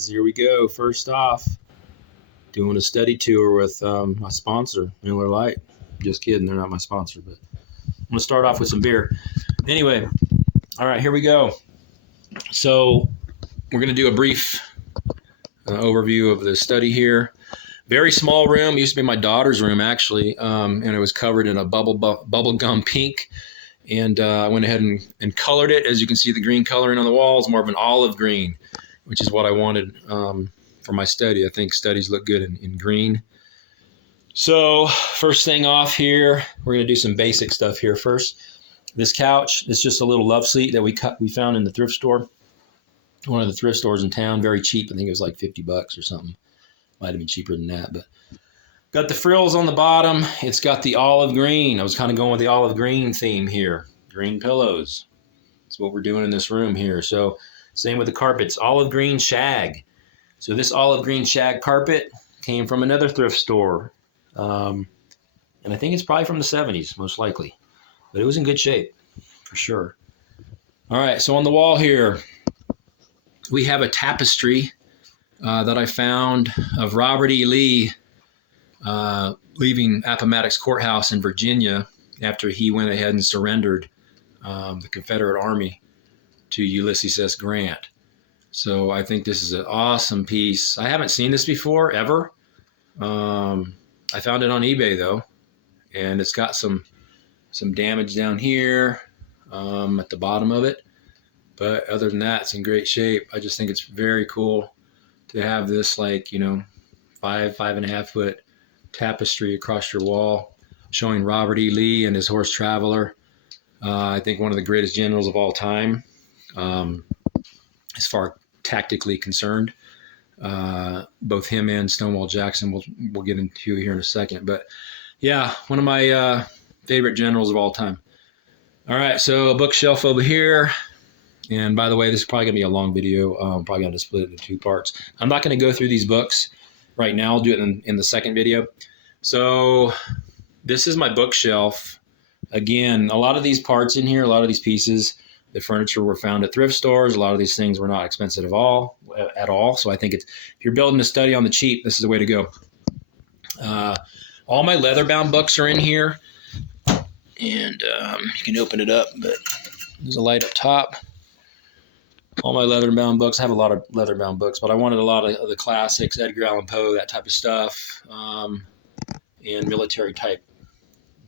guys, here we go. First off, doing a study tour with my sponsor, Miller Lite. Just kidding, they're not my sponsor, but I'm going to start off with some beer. Anyway, all right, here we go. So we're going to do a brief overview of the study here. Very small room. It used to be my daughter's room, actually, and it was covered in a bubble gum pink. And I went ahead and colored it. As you can see, the green coloring on the walls, more of an olive green, which is what I wanted for my study. I think studies look good in green. So first thing off here, we're going to do some basic stuff here first. This couch is just a little love seat that we found in the thrift store. One of the thrift stores in town, very cheap. I think it was like $50 or something. Might have been cheaper than that, but got the frills on the bottom. It's got the olive green. I was kind of going with the olive green theme here. Green pillows. That's what we're doing in this room here. So same with the carpets. Olive green shag. So this olive green shag carpet came from another thrift store. And I think it's probably from the 70s, most likely. But it was in good shape, for sure. All right, so on the wall here, we have a tapestry that I found of Robert E. Lee leaving Appomattox Courthouse in Virginia after he went ahead and surrendered the Confederate Army to Ulysses S. Grant. So I think this is an awesome piece. I haven't seen this before, ever. I found it on eBay, though, and it's got some damage down here at the bottom of it. But other than that, it's in great shape. I just think it's very cool to have this, like, 5.5 foot tapestry across your wall showing Robert E. Lee and his horse Traveler. I think one of the greatest generals of all time, as far tactically concerned. Both him and Stonewall Jackson we'll get into here in a second. But yeah, one of my favorite generals of all time. All right, so a bookshelf over here. And by the way, this is probably going to be a long video. I'm probably going to split it into two parts. I'm not going to go through these books right now. I'll do it in the second video. So this is my bookshelf. Again, a lot of these parts in here, a lot of these pieces, the furniture were found at thrift stores. A lot of these things were not expensive at all. So I think if you're building a study on the cheap, this is the way to go. All my leather-bound books are in here. And you can open it up, but there's a light up top. All my leather-bound books. I have a lot of leather-bound books, but I wanted a lot of the classics, Edgar Allan Poe, that type of stuff, and military-type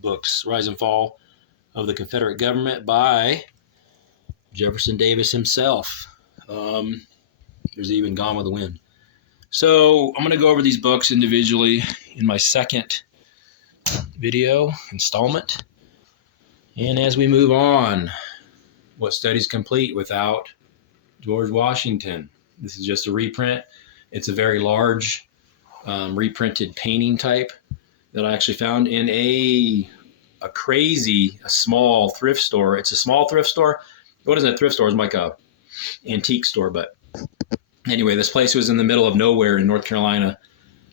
books. Rise and Fall of the Confederate Government by Jefferson Davis himself. There's even Gone with the Wind. So I'm going to go over these books individually in my second video installment. And as we move on, what studies complete without George Washington? This is just a reprint. It's a very large reprinted painting type that I actually found in a small thrift store. It's a small thrift store. What is a thrift store? It's like a antique store. But anyway, this place was in the middle of nowhere in North Carolina.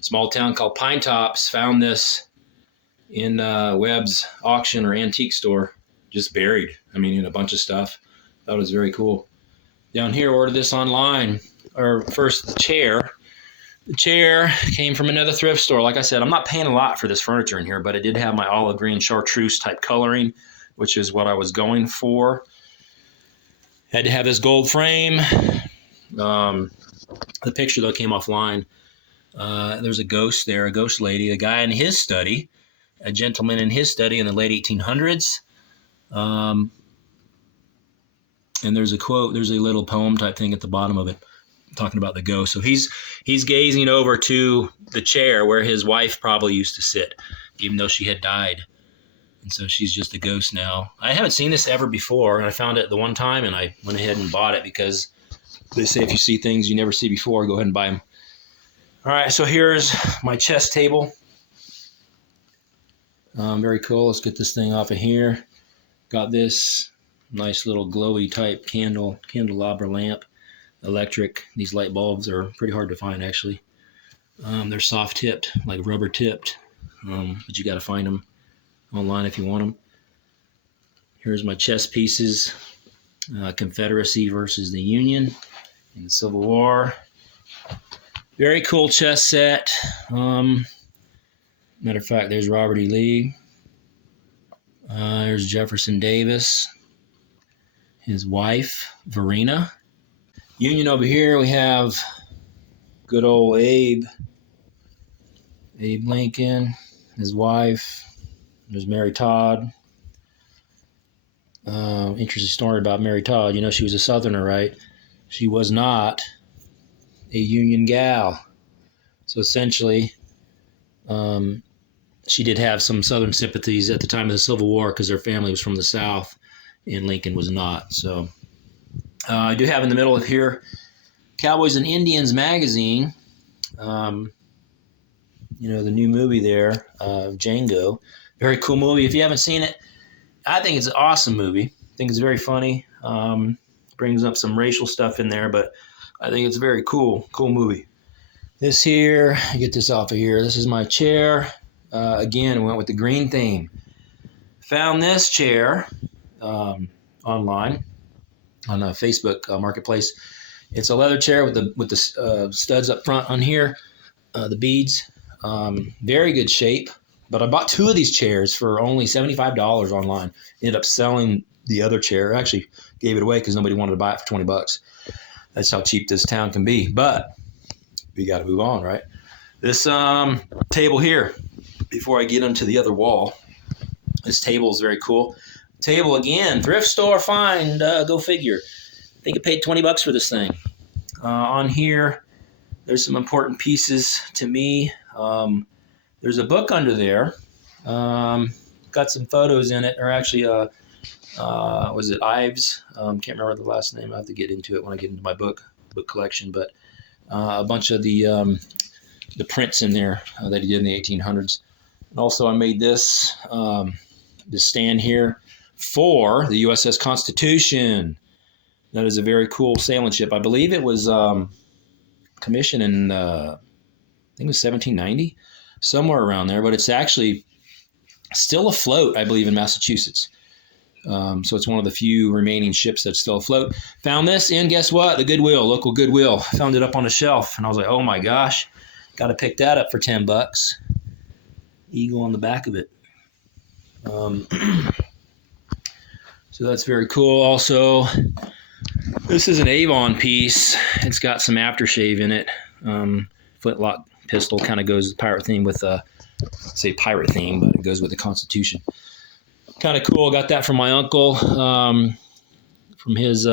Small town called Pine Tops. Found this in Webb's auction or antique store, just buried. In a bunch of stuff. Thought it was very cool. Down here, ordered this online. Or first, the chair. The chair came from another thrift store. Like I said, I'm not paying a lot for this furniture in here, but it did have my olive green chartreuse type coloring, which is what I was going for. Had to have this gold frame. The picture, though, came offline. There's a ghost there, a ghost lady, a guy in his study, a gentleman in his study in the late 1800s. And there's a quote, there's a little poem type thing at the bottom of it talking about the ghost. So he's gazing over to the chair where his wife probably used to sit, even though she had died. And so she's just a ghost now. I haven't seen this ever before, and I found it the one time, and I went ahead and bought it because they say if you see things you never see before, go ahead and buy them. All right, so here's my chess table. Very cool. Let's get this thing off of here. Got this nice little glowy type candelabra lamp, electric. These light bulbs are pretty hard to find, actually. They're soft tipped, like rubber tipped, but you got to find them online if you want them. Here's my chess pieces. Confederacy versus the Union in the Civil War. Very cool chess set. Matter of fact, there's Robert E. Lee. There's Jefferson Davis. His wife, Verena. Union over here, we have good old Abe. Abe Lincoln, his wife. There's Mary Todd. Interesting story about Mary Todd. You know, she was a Southerner, right? She was not a Union gal. So essentially, she did have some Southern sympathies at the time of the Civil War because her family was from the South and Lincoln was not. So I do have in the middle of here Cowboys and Indians magazine. You know, the new movie there, Django. Very cool movie. If you haven't seen it, I think it's an awesome movie. I think it's very funny. Brings up some racial stuff in there, but I think it's a very cool movie. This here, get this off of here. This is my chair. Again, went with the green theme. Found this chair online on a Facebook marketplace. It's a leather chair with the studs up front on here, the beads. Very good shape. But I bought two of these chairs for only $75 online. Ended up selling the other chair. Actually, gave it away because nobody wanted to buy it for $20. That's how cheap this town can be. But we got to move on, right? This table here, before I get onto the other wall, this table is very cool. Table again, thrift store find, go figure. I think I paid $20 for this thing. On here, there's some important pieces to me. There's a book under there. Got some photos in it, or actually, was it Ives? Can't remember the last name. I have to get into it when I get into my book collection. But a bunch of the prints in there that he did in the 1800s. And also, I made this stand here for the USS Constitution. That is a very cool sailing ship. I believe it was commissioned in, I think it was 1790. Somewhere around there, but it's actually still afloat, I believe, in Massachusetts. So it's one of the few remaining ships that's still afloat. Found this in, guess what? The Goodwill, local Goodwill. Found it up on a shelf, and I was like, oh my gosh, got to pick that up for $10. Eagle on the back of it. So that's very cool. Also, this is an Avon piece. It's got some aftershave in it. Flintlock pistol kind of goes with the pirate theme with say pirate theme, but it goes with the Constitution. Kind of cool. Got that from my uncle from his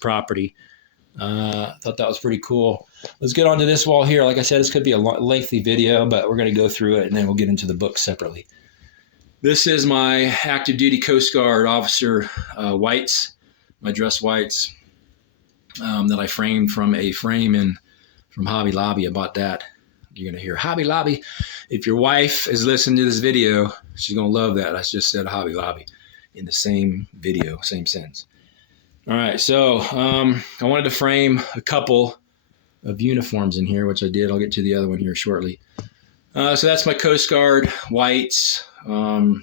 property. Thought that was pretty cool. Let's get on to this wall here. Like I said, this could be a lengthy video, but we're going to go through it and then we'll get into the book separately. This is my active duty Coast Guard officer whites, my dress whites that I framed from a frame from Hobby Lobby. I bought that. You're going to hear Hobby Lobby. If your wife is listening to this video, she's going to love that. I just said Hobby Lobby in the same video, same sentence. All right, so I wanted to frame a couple of uniforms in here, which I did. I'll get to the other one here shortly. So that's my Coast Guard whites, my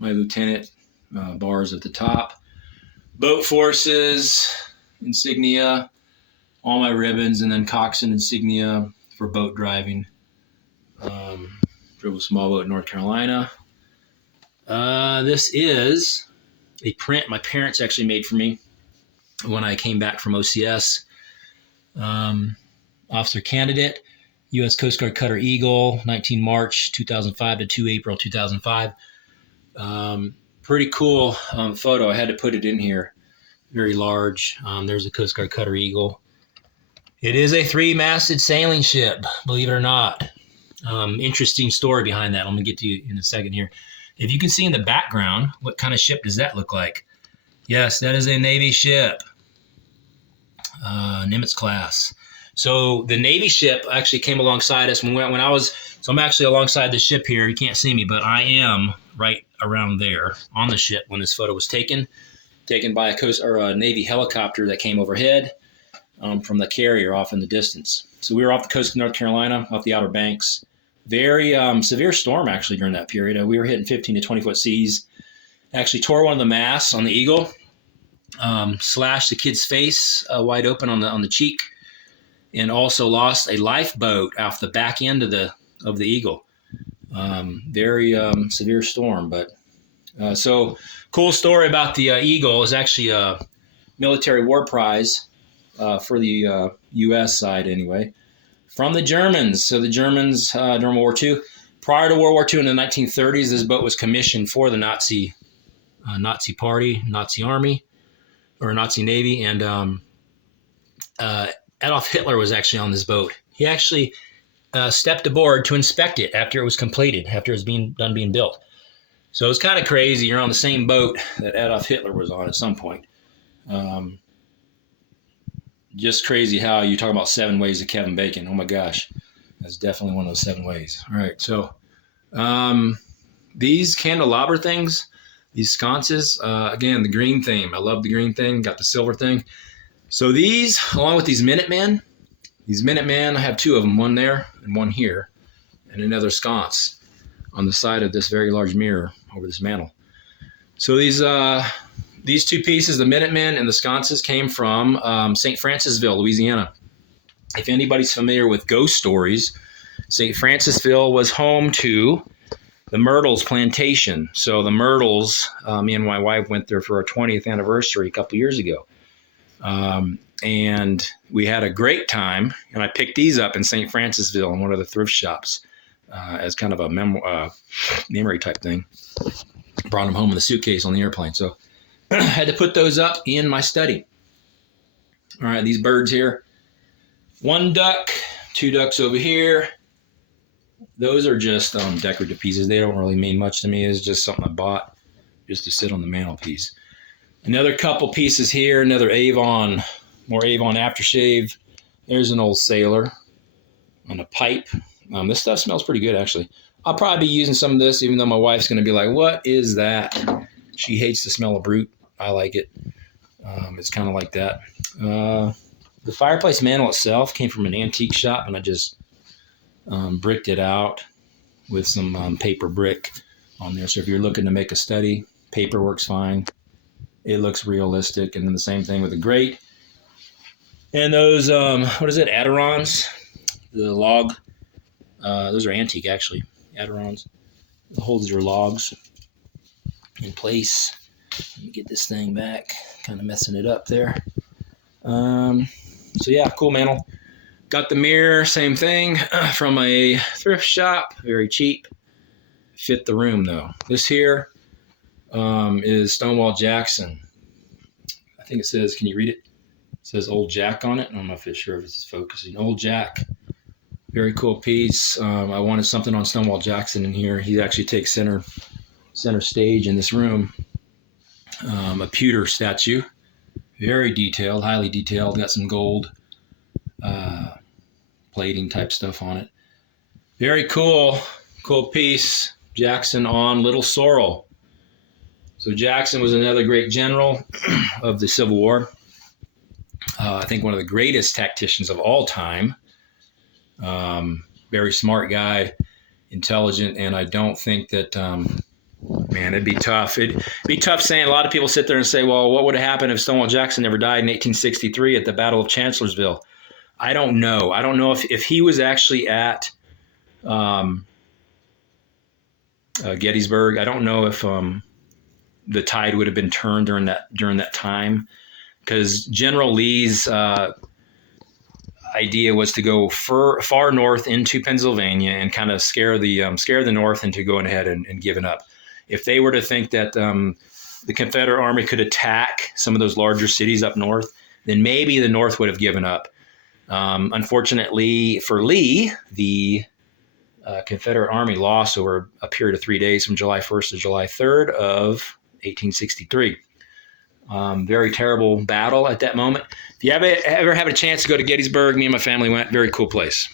lieutenant bars at the top, boat forces insignia, all my ribbons, and then coxswain insignia for boat driving. Drove a small boat in North Carolina. This is a print my parents actually made for me when I came back from OCS. Officer candidate, U.S. Coast Guard Cutter Eagle, 19 March 2005 to 2 April 2005. Pretty cool photo. I had to put it in here. Very large. There's a Coast Guard Cutter Eagle. It is a 3-masted sailing ship, believe it or not. Interesting story behind that. I'm going to get to you in a second here. If you can see in the background, what kind of ship does that look like? Yes, that is a Navy ship, Nimitz class. So the Navy ship actually came alongside us when I was. So I'm actually alongside the ship here. You can't see me, but I am right around there on the ship when this photo was taken by a Navy helicopter that came overhead from the carrier off in the distance. So we were off the coast of North Carolina, off the Outer Banks. Very severe storm actually during that period. We were hitting 15 to 20 foot seas. Actually tore one of the masts on the Eagle, slashed the kid's face wide open on the cheek. and also lost a lifeboat off the back end of the Eagle. Very severe storm, but so cool story about the Eagle is actually a military war prize for the U.S. side anyway, from the Germans. So the Germans during World War II, prior to World War II in the 1930s, this boat was commissioned for the Nazi Party, Nazi Army, or Nazi Navy, and Adolf Hitler was actually on this boat. He actually stepped aboard to inspect it after it was completed, after it was done being built. So it's kind of crazy. You're on the same boat that Adolf Hitler was on at some point. Just crazy how you talk about 7 ways to Kevin Bacon. Oh my gosh, that's definitely one of those 7 ways. All right, so these candelabra things, these sconces, again, the green theme. I love the green thing. Got the silver thing. So these, along with these Minutemen, I have 2 of them, one there and one here, and another sconce on the side of this very large mirror over this mantle. So these 2 pieces, the Minutemen and the sconces, came from St. Francisville, Louisiana. If anybody's familiar with ghost stories, St. Francisville was home to the Myrtles plantation. So the Myrtles, me and my wife went there for our 20th anniversary a couple years ago. And we had a great time, and I picked these up in St. Francisville in one of the thrift shops as kind of a memory type thing. Brought them home in the suitcase on the airplane. So I had to put those up in my study. All right, these birds here. 1 duck, 2 ducks over here. Those are just decorative pieces. They don't really mean much to me. It's just something I bought just to sit on the mantelpiece. Another couple pieces here, another Avon, more Avon aftershave. There's an old sailor on a pipe. This stuff smells pretty good, actually. I'll probably be using some of this, even though my wife's going to be like, what is that? She hates the smell of brute. I like it. It's kind of like that. The fireplace mantle itself came from an antique shop, and I just bricked it out with some paper brick on there. So if you're looking to make a study, paper works fine. It looks realistic. And then the same thing with the grate. And those, Adirons, the log. Those are antique, actually. Adirons. It holds your logs in place. Let me get this thing back. Kind of messing it up there. So yeah, cool mantle. Got the mirror, same thing, from a thrift shop. Very cheap. Fit the room, though. This here is Stonewall Jackson. I think it says, can you read it? It says Old Jack on it. I don't know if it's focusing. Old Jack. Very cool piece. I wanted something on Stonewall Jackson in here. He actually takes center stage in this room. A pewter statue. Very detailed, highly detailed. Got some gold plating type stuff on it. Very cool piece. Jackson on Little Sorrel. So Jackson was another great general of the Civil War. I think one of the greatest tacticians of all time. Very smart guy, intelligent, and I don't think that, man, it'd be tough. It'd be tough saying, a lot of people sit there and say, well, what would have happened if Stonewall Jackson never died in 1863 at the Battle of Chancellorsville? I don't know. I don't know if he was actually at Gettysburg. I don't know if the tide would have been turned during that time, because General Lee's idea was to go far north into Pennsylvania and kind of scare the North into going ahead and giving up. If they were to think that the Confederate Army could attack some of those larger cities up north, then maybe the North would have given up. Unfortunately for Lee, the Confederate Army lost over a period of 3 days from July 1st to July 3rd of 1863. Very terrible battle at that moment. If you ever have a chance to go to Gettysburg, me and my family went. Very cool place.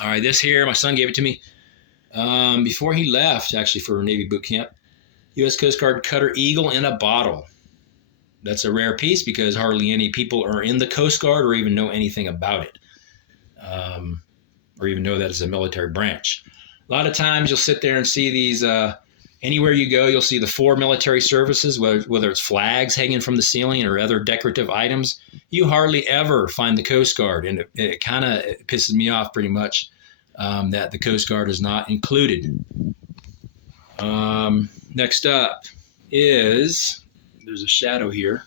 All right, this here, my son gave it to me before he left, actually, for Navy boot camp. U.S. Coast Guard Cutter Eagle in a bottle. That's a rare piece because hardly any people are in the Coast Guard or even know anything about it, or even know that it's a military branch. A lot of times you'll sit there and see these Anywhere you go, you'll see the 4 military services, whether it's flags hanging from the ceiling or other decorative items. You hardly ever find the Coast Guard, and it kind of pisses me off pretty much that the Coast Guard is not included. Next up is, there's a shadow here.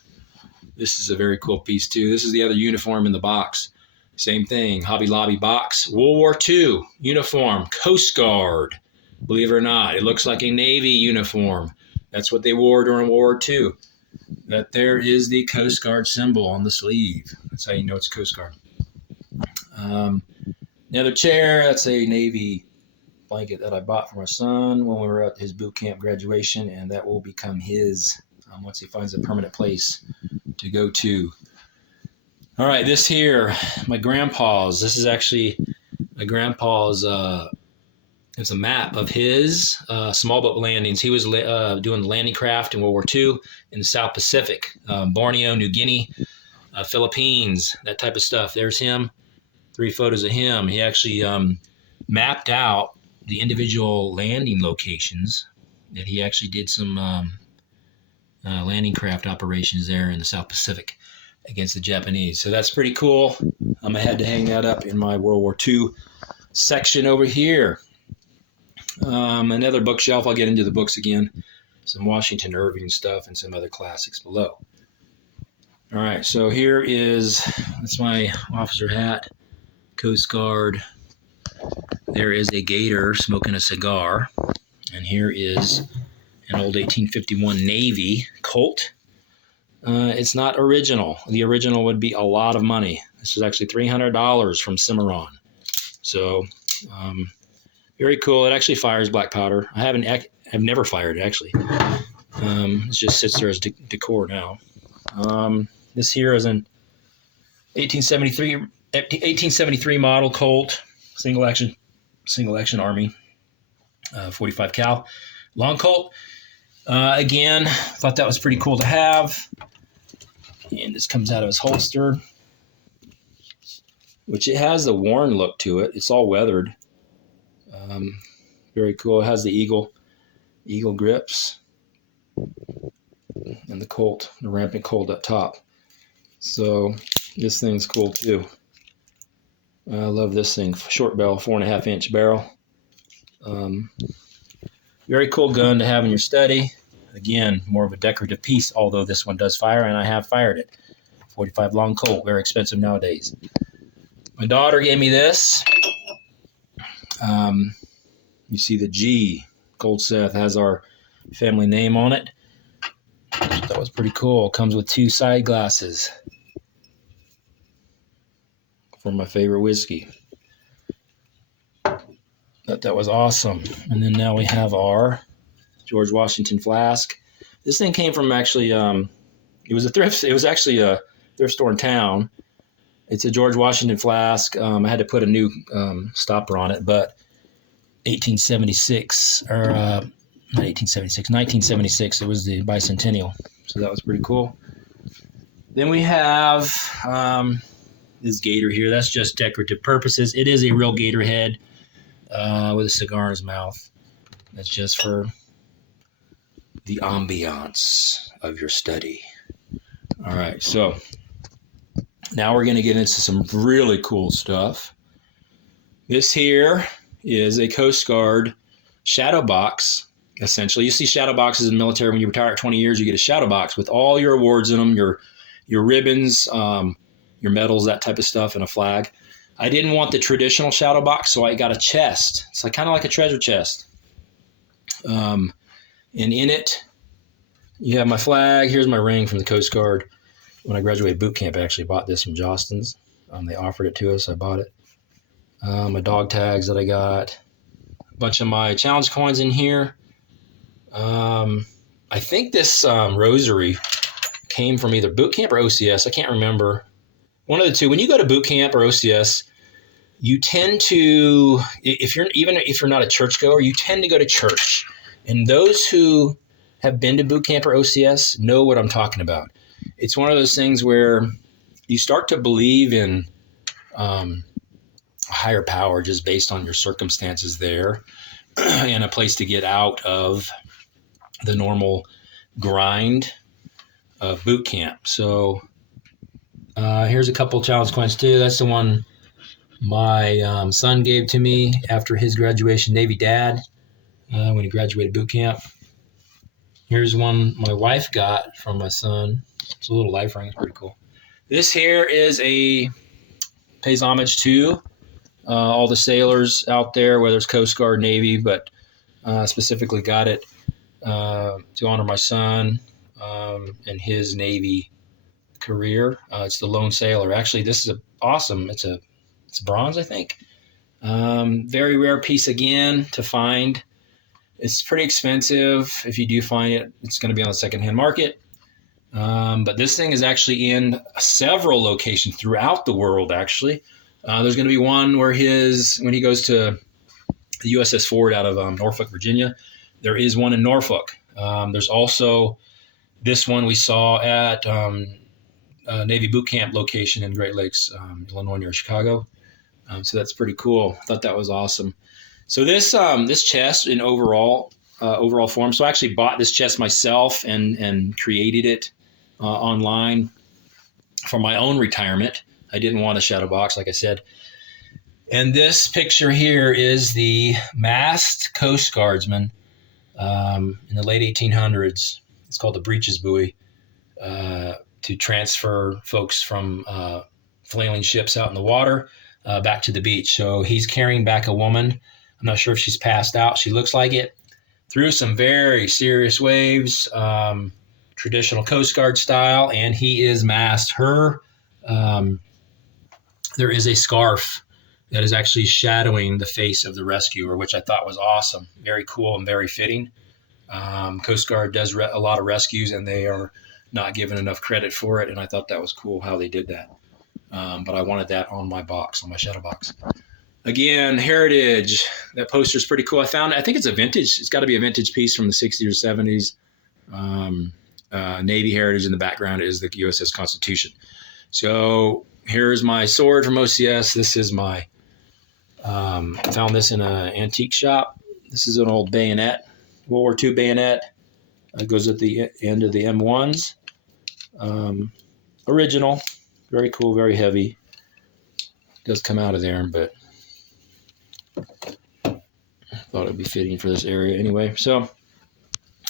This is a very cool piece too. This is the other uniform in the box. Same thing, Hobby Lobby box. World War II uniform, Coast Guard. Believe it or not, it looks like a Navy uniform. That's what they wore during World War II. That there is the Coast Guard symbol on the sleeve. That's how you know it's Coast Guard. Another chair, that's a Navy blanket that I bought for my son when we were at his boot camp graduation, and that will become his once he finds a permanent place to go to. All right, this here, my grandpa's. This is actually my grandpa's. It's a map of his small boat landings. He was doing landing craft in World War II in the South Pacific, Borneo, New Guinea, Philippines, that type of stuff. There's him. 3 photos of him. He actually mapped out the individual landing locations. That he actually did some landing craft operations there in the South Pacific against the Japanese. So that's pretty cool. I had to hang that up in my World War II section over here. Another bookshelf. I'll get into the books again. Some Washington Irving stuff and some other classics below. All right, so here is, that's my officer hat, Coast Guard. There is a gator smoking a cigar. And here is an old 1851 Navy Colt. It's not original. The original would be a lot of money. This is actually $300 from Cimarron. So, very cool. It actually fires black powder. I've never fired it, actually. It just sits there as decor now. This here is an 1873 model Colt, single action Army, 45 cal, long Colt. Again, thought that was pretty cool to have. And this comes out of his holster, which it has the worn look to it. It's all weathered. Very cool. It has the eagle grips and the Colt, the rampant Colt up top. So this thing's cool too. I love this thing. Short barrel, 4.5 inch barrel. Very cool gun to have in your study. Again, more of a decorative piece, although this one does fire, and I have fired it. 45 long Colt, very expensive nowadays. My daughter gave me this. You see the G, Gold Seth, has our family name on it. That was pretty cool. Comes with 2 side glasses for my favorite whiskey. That was awesome. And then now we have our George Washington flask. This thing came from actually, it was actually a thrift store in town. It's a George Washington flask. I had to put a new stopper on it, but 1876, or not 1876, 1976, it was the bicentennial. So that was pretty cool. Then we have this gator here. That's just decorative purposes. It is a real gator head with a cigar in his mouth. That's just for the ambiance of your study. All right, so now we're going to get into some really cool stuff. This here is a Coast Guard shadow box, essentially. You see shadow boxes in the military. When you retire at 20 years, you get a shadow box with all your awards in them, your ribbons, your medals, that type of stuff, and a flag. I didn't want the traditional shadow box, so I got a chest. It's like kind of like a treasure chest. And in it, you have my flag. Here's my ring from the Coast Guard. When I graduated boot camp, I actually bought this from Jostens. They offered it to us. I bought it. My dog tags that I got. A bunch of my challenge coins in here. I think this rosary came from either boot camp or OCS. I can't remember. One of the two. When you go to boot camp or OCS, you tend to, if you're not a churchgoer, you tend to go to church. And those who have been to boot camp or OCS know what I'm talking about. It's one of those things where you start to believe in a higher power just based on your circumstances there and a place to get out of the normal grind of boot camp. So here's a couple challenge coins too. That's the one my son gave to me after his graduation, Navy dad, when he graduated boot camp. Here's one my wife got from my son. It's a little life ring. It's pretty cool. This here pays homage to all the sailors out there, whether it's Coast Guard, Navy, but specifically got it to honor my son and his Navy career. It's the Lone Sailor. Actually, this is awesome. It's bronze, I think. Very rare piece again to find. It's pretty expensive. If you do find it, it's going to be on the secondhand market. But this thing is actually in several locations throughout the world, actually. There's going to be one where when he goes to the USS Ford out of Norfolk, Virginia, there is one in Norfolk. There's also this one we saw at Navy boot camp location in Great Lakes, Illinois, near Chicago. So that's pretty cool. I thought that was awesome. So this chest in overall form. So I actually bought this chest myself and created it online for my own retirement. I didn't want a shadow box, like I said. And this picture here is the masked Coast Guardsman in the late 1800s. It's called the breeches buoy to transfer folks from flailing ships out in the water back to the beach. So he's carrying back a woman. I'm not sure if she's passed out. She looks like it. Through some very serious waves, traditional Coast Guard style, and he is masked. There is a scarf that is actually shadowing the face of the rescuer, which I thought was awesome. Very cool and very fitting. Coast Guard does a lot of rescues, and they are not given enough credit for it, and I thought that was cool how they did that. But I wanted that on my box, on my shadow box. Again, Heritage. That poster is pretty cool. I think it's a vintage. It's got to be a vintage piece from the 60s or 70s. Navy Heritage in the background is the USS Constitution. So here's my sword from OCS. This is my, found this in an antique shop. This is an old bayonet, World War II bayonet. It goes at the end of the M1s. Original, very cool, very heavy. It does come out of there, but I thought it'd be fitting for this area anyway. So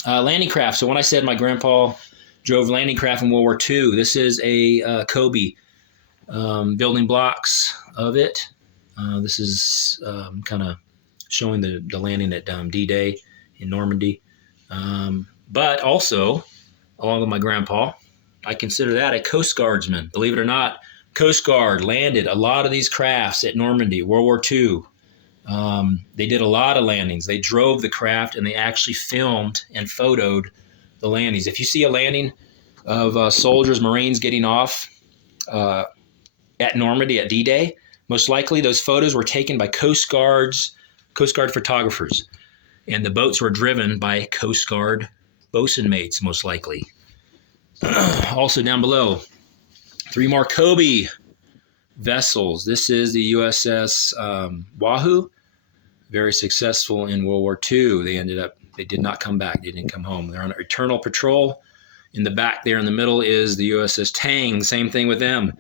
landing craft. So when I said my grandpa drove landing craft in World War II, this is a Kobe building blocks of it. This is kind of showing the landing at D-Day in Normandy. But also, along with my grandpa, I consider that a Coast Guardsman. Believe it or not, Coast Guard landed a lot of these crafts at Normandy, World War II. They did a lot of landings. They drove the craft, and they actually filmed and photoed the landings. If you see a landing of soldiers, Marines getting off at Normandy at D-Day, most likely those photos were taken by Coast Guard photographers, and the boats were driven by Coast Guard bosun mates, most likely. Also down below, 3 more Kobe vessels. This is the USS Wahoo, very successful in World War II. They did not come back. They didn't come home. They're on eternal patrol. In the back there in the middle is the USS Tang. Same thing with them.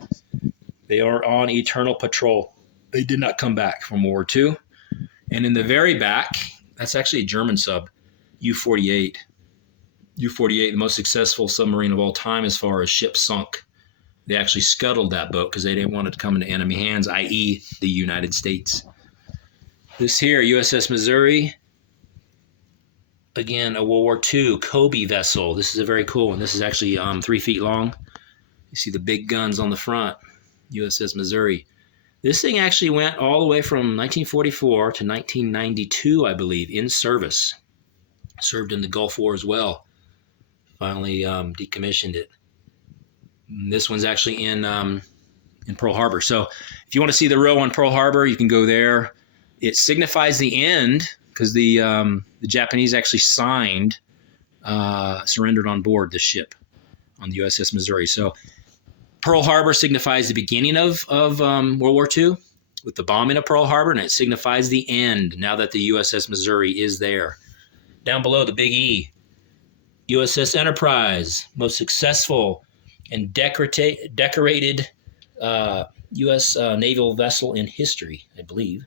They are on eternal patrol. They did not come back from World War II. And in the very back, that's actually a German sub, U-48. U-48, the most successful submarine of all time as far as ships sunk. They actually scuttled that boat because they didn't want it to come into enemy hands, i.e. the United States. This here, USS Missouri. Again, a World War II Kobe vessel. This is a very cool one. This is actually 3 feet long. You see the big guns on the front. USS Missouri. This thing actually went all the way from 1944 to 1992, I believe, in service. Served in the Gulf War as well. Finally decommissioned it. This one's actually in Pearl Harbor. So if you want to see the real one, Pearl Harbor, you can go there. It signifies the end because the Japanese actually surrendered on board the ship on the USS Missouri. So Pearl Harbor signifies the beginning of World War II with the bombing of Pearl Harbor, and it signifies the end now that the USS Missouri is there. Down below, the Big E. USS Enterprise, most successful and decorated U.S. naval vessel in history, I believe.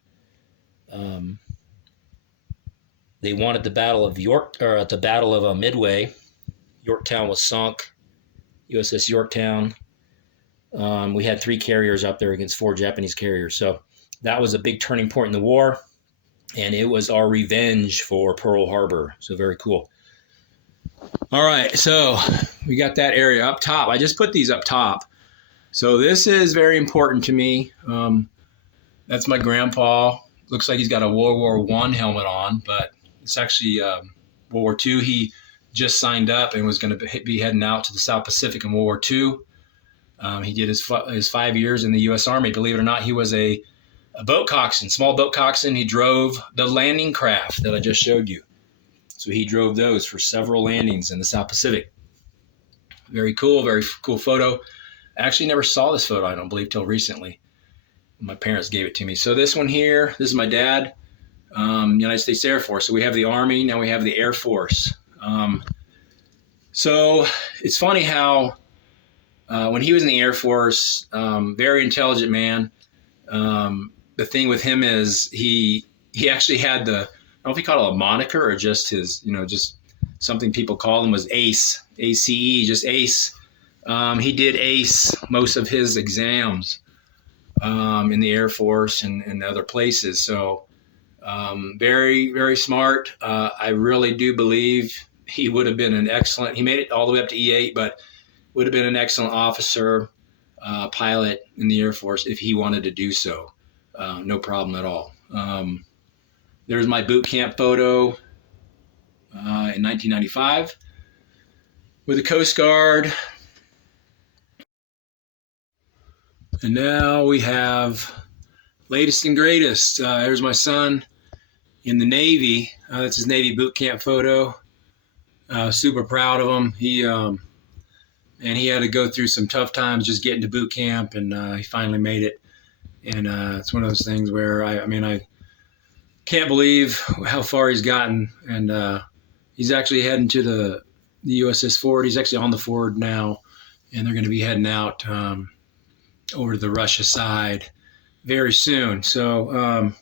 They won at the Battle of Midway. Yorktown was sunk. USS Yorktown. We had 3 carriers up there against 4 Japanese carriers. So that was a big turning point in the war, and it was our revenge for Pearl Harbor. So very cool. All right, so we got that area up top. I just put these up top. So this is very important to me. That's my grandpa. Looks like he's got a World War I helmet on, but it's actually World War II. He just signed up and was going to be heading out to the South Pacific in World War II. He did his 5 years in the U.S. Army. Believe it or not, he was a boat coxswain, small boat coxswain. He drove the landing craft that I just showed you. So he drove those for several landings in the South Pacific. Very cool photo. I actually never saw this photo, I don't believe, till recently. My parents gave it to me. So this one here, this is my dad, United States Air Force. So we have the Army, now we have the Air Force. So it's funny how when he was in the Air Force, very intelligent man. The thing with him is he actually had I don't know if he called it a moniker or just his, just something people call him was ACE, ACE, just ACE. He did ace most of his exams in the Air Force and other places. So very, very smart. I really do believe he would have been he made it all the way up to E8, but would have been an excellent officer, pilot in the Air Force if he wanted to do so. No problem at all. There's my boot camp photo in 1995 with the Coast Guard. And now we have latest and greatest. There's my son in the Navy. That's his Navy boot camp photo. Super proud of him. He had to go through some tough times just getting to boot camp, and he finally made it. And it's one of those things where I can't believe how far he's gotten. And he's actually heading to the USS Ford. He's actually on the Ford now, and they're going to be heading out over to the Russia side very soon. So,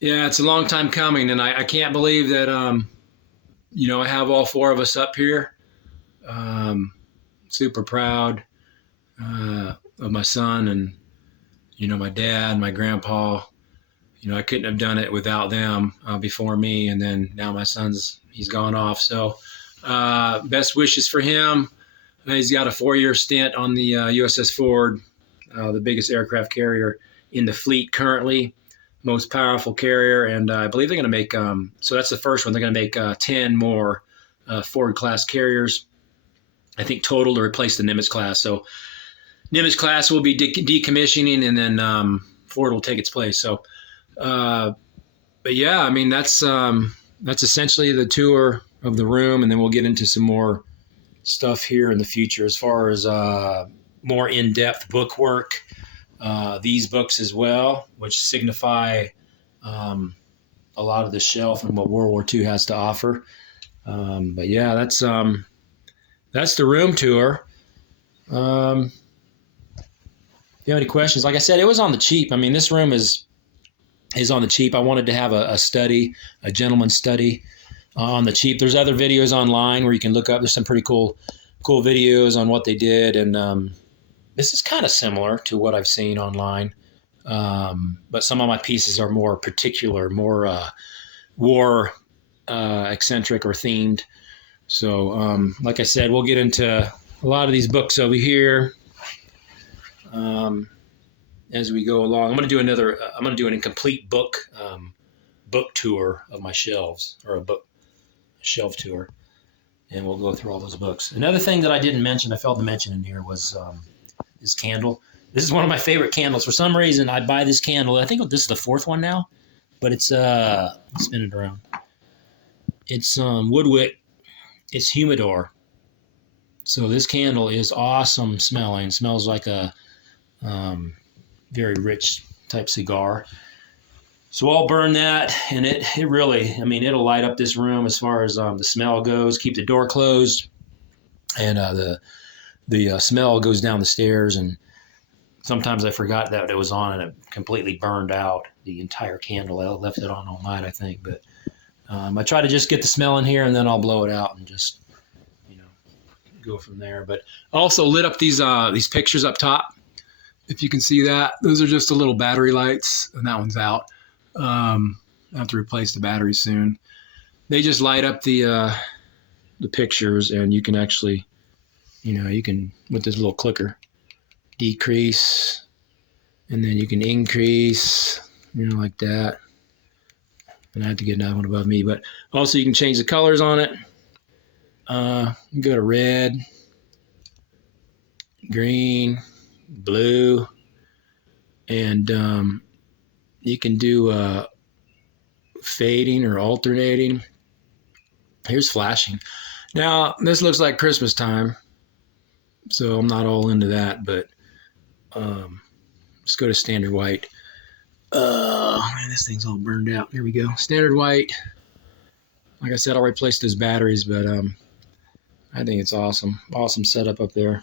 yeah, it's a long time coming, and I can't believe that, I have all 4 of us up here. Super proud of my son and, my dad, my grandpa. I couldn't have done it without them before me, and then now my he's gone off. So best wishes for him. He's got a 4-year stint on the USS Ford, the biggest aircraft carrier in the fleet currently, most powerful carrier. And I believe they're going to make, so that's the first one. They're going to make 10 more Ford-class carriers, I think, total to replace the Nimitz class. So Nimitz class will be decommissioning, and then Ford will take its place. So, but yeah, that's essentially the tour of the room, and then we'll get into some more stuff here in the future as far as more in-depth book work. These books as well, which signify a lot of the shelf and what World War II has to offer. But yeah, that's the room tour. If you have any questions, like I said, it was on the cheap. This room is on the cheap. I wanted to have a study, a gentleman's study on the cheap. There's other videos online where you can look up. There's some pretty cool videos on what they did. And this is kind of similar to what I've seen online. But some of my pieces are more particular, more war eccentric or themed. So like I said, we'll get into a lot of these books over here as we go along. I'm going to do an incomplete book tour of my shelves, or a shelf tour, and we'll go through all those books. Another thing that I didn't mention, I failed to mention in here, was this candle. This is one of my favorite candles. For some reason, I buy this candle. I think this is the 4th one now, but it's spin it around. It's Woodwick. It's Humidor. So this candle is awesome smelling. It smells like a very rich type cigar. So I'll burn that, and it really, I mean, it'll light up this room as far as the smell goes. Keep the door closed, and the smell goes down the stairs. And sometimes I forgot that it was on, and it completely burned out the entire candle. I left it on all night, I think. But I try to just get the smell in here, and then I'll blow it out and just, you know, go from there. But I also lit up these pictures up top. If you can see that, those are just the little battery lights, and that one's out. I have to replace the battery soon. They just light up the pictures, and you can actually, you know, you can, with this little clicker, decrease, and then you can increase, you know, like that. And I have to get another one above me, but also you can change the colors on it. You go to red, green, blue, and you can do fading or alternating. Here's flashing. Now, this looks like Christmas time, so I'm not all into that, but let's go to standard white. Man, this thing's all burned out. Here we go. Standard white. Like I said, I'll replace those batteries, but I think it's awesome. Awesome setup up there.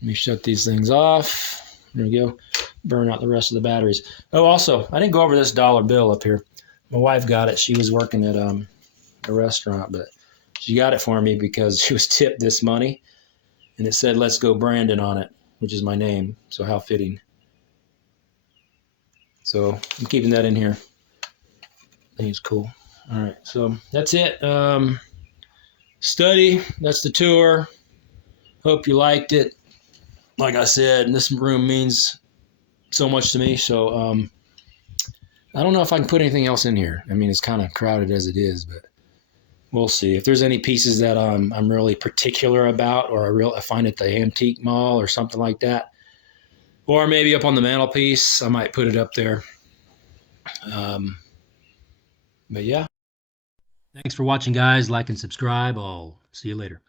Let me shut these things off. There we go. Burn out the rest of the batteries. Oh, also, I didn't go over this dollar bill up here. My wife got it. She was working at a restaurant, but she got it for me because she was tipped this money, and it said "Let's Go Brandon" on it, which is my name. So how fitting. So I'm keeping that in here. I think it's cool. All right, so that's it. Study. That's the tour. Hope you liked it. Like I said, this room means so much to me. So I don't know if I can put anything else in here. I mean, it's kind of crowded as it is, but we'll see. If there's any pieces that I'm really particular about, or I find at the antique mall or something like that, or maybe up on the mantelpiece, I might put it up there. But yeah. Thanks for watching, guys. Like and subscribe. I'll see you later.